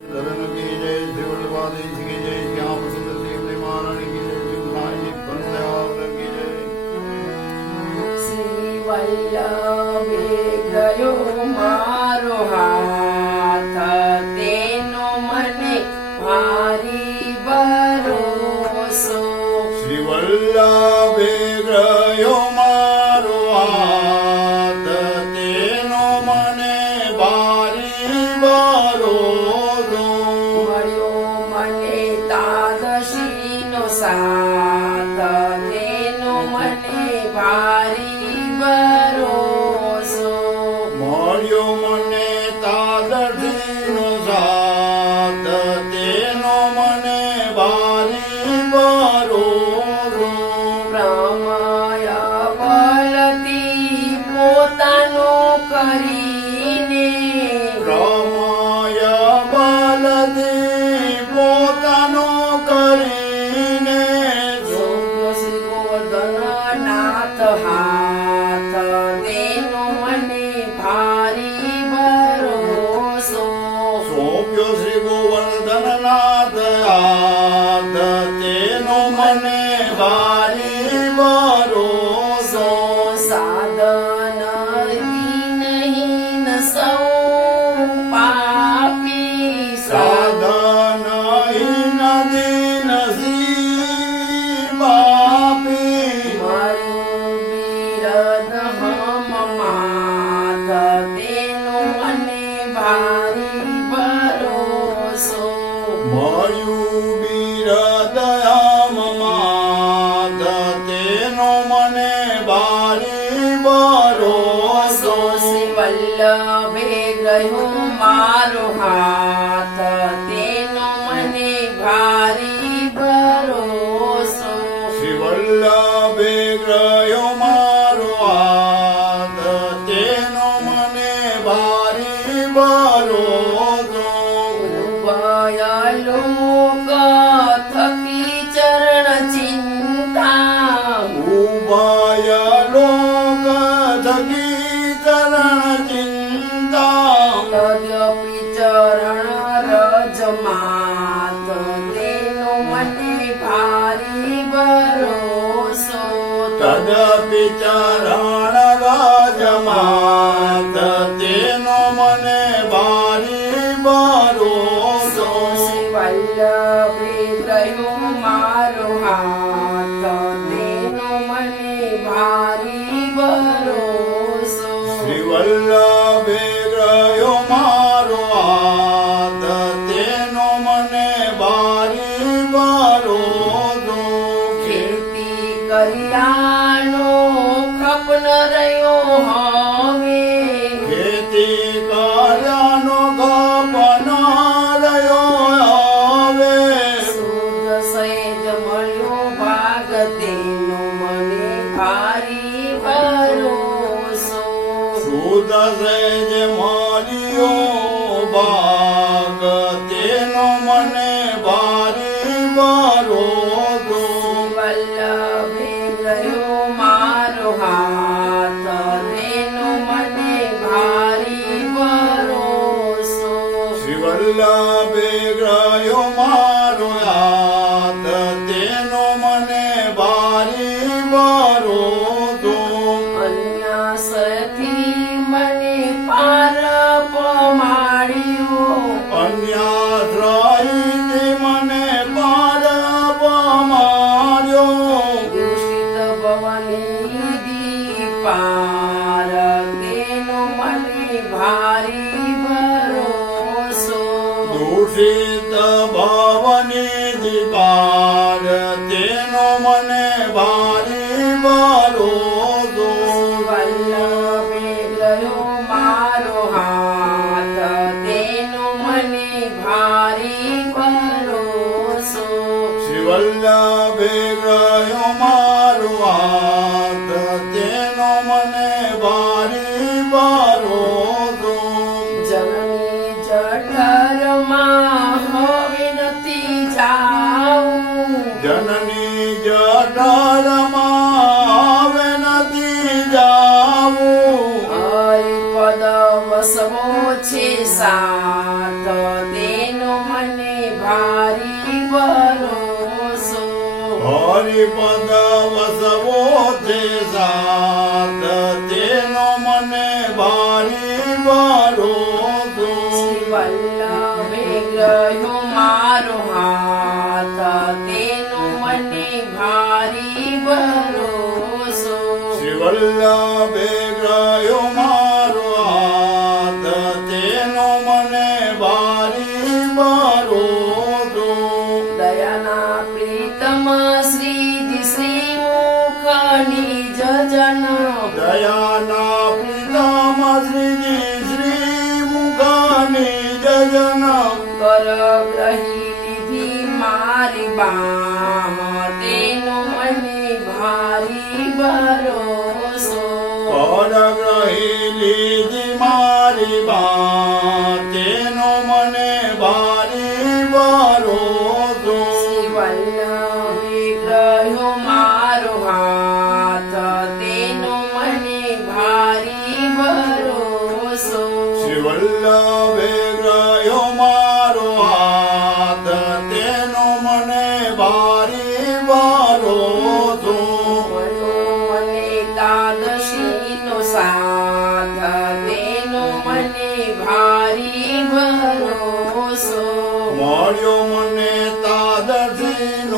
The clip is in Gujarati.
धर्म की जय, श्री वल्लभादेश की जय, श्याम सुंदर देव महारानी की जय, शिवनाई पंद्यावर की जय। श्री वल्लभे गयो मारो हाथ, तेनो मने भारी भरोસો। श्री वल्लभे गयो मारो हाथ, तेनो मने भारी भरोસો। મળ્યો મને તાદશીનો સાથ, તેનો મને ભારી ભરોસો। મળ્યો મને તાદડીનો સાથ, તેનો મને ભારી ભરોસો। પ્રમય બલથી પોતાનો કરીને, રમય બલદી પોતાનો કરીને, યોગ્ય શ્રી ગોવર્ધન નાથ હાથ, તેનો મને ભારી ભરોસો। સોંપ્યો શ્રી ગોવર્ધનનાથ હાથ, તેનો મને ભારી ભરોસો। સાધન નહીં સૌ પાપી, સાધન હીન દીન સી પાપી, મારું બિરદ હમ માથ, તેનો મને ભારી ભરોસો। મળ્યું બિરદયામ માત, તેનો મને ભારી ભરોસો। શ્રી વલ્લભે ગયો મારો હાથ, તેનો મને ભારી ભરોસો। શ્રી વલ્લભે ગયો મારો હાથ, તેનો મને ભારી ભરોસો। ઉભય લોક થકી ચરણ ચિંતા, ઉભય લોક થકી ચરણ ચિંતા, તદ્યપિ ચરણ રજ માત, તેનો મને ભારી ભરોસો। તદપિ ચરણ રાજમાત, તેનો મને ભારી ભરોસો। શ્રી વલ્લભે ગયો મારો હાથ, તેનો મને ભારી ભરોસો। શ્રી વલ્લભે ગયો મારો હાથ, તેનો મને ભારી ભરોસો। ખેતી કર્યાનો ખપ ન રહ્યો હવે, ખેતી કર્યાનો ગપ ન રહ્યો હવે, શુદ્ધ સહેજ મળ્યો ભાગ, તેનો મને ભારી ભરોસો। શુદ્ધ સહેજ મળ્યો ભાગ, તેનો મને ભારી ભરોસો। વલ્લભે ગયો મારો હાથ, તેનો મને ભારી ભરોસો। શ્રી વલ્લભે ગયો મારો હાથ, તેનો મને ભારી ભરોસો। અન્યાસથી મને પાર પમાડ્યો, અન્યાશ્રયથી મને પાર પમાર્યો, દૂષિત ભવની દીપાર, તેનો મને ભારી ભરોસો। દૂષિત ભવની દીપાર, તેનો મને ભારી ભરોસો। વલ્લભે ગયો મારો હાથ, તેનો મને ભારી ભરોસો। શ્રી વલ્લભે ગયો મારો હાથ, તેનો મને ભારી ભરોસો। જનની જઠરમાં હવે નથી જાવું, જનની જઠરમાં હવે નથી જાવું, હરિપદ વસવો છે સાથ, તેનો ભારી ભરોસો હરિપદ વસવો તે સાથ તેનો મને ભારી ભરોસો શ્રી વલ્લભે ગ્રહ્યો મારો હાથ તેનો મને ભારી ભરોસો શ્રી વલ્લભે ગ્રહ્યો મારો હાથ તેનો મને ભારી ભરોસો દયાના પ્રીતમ શ્રીજી શ્રી મુખ નિજ જન દયાના પિતામ શ્રીજી શ્રી મુખાની જજન કર ગ્રહી લીધી મારી બામ તેનો મને ભારી ભરોસો પરગ્રહી લીધી મારી બા તેનો મને ભારી ભરોસો શ્રી વલ્લભે ગ્રહ્યો મારો હાથ તેનો મને ભારી ભરોસો શ્રી વલ્લભે ગ્રહ્યો મારો હાથ તેનો મને ભારી ભરોસો મળ્યો મને તાદશીનો સાથ તેનો મને ભારી ભરોસો મળ્યો મને તાદશીનો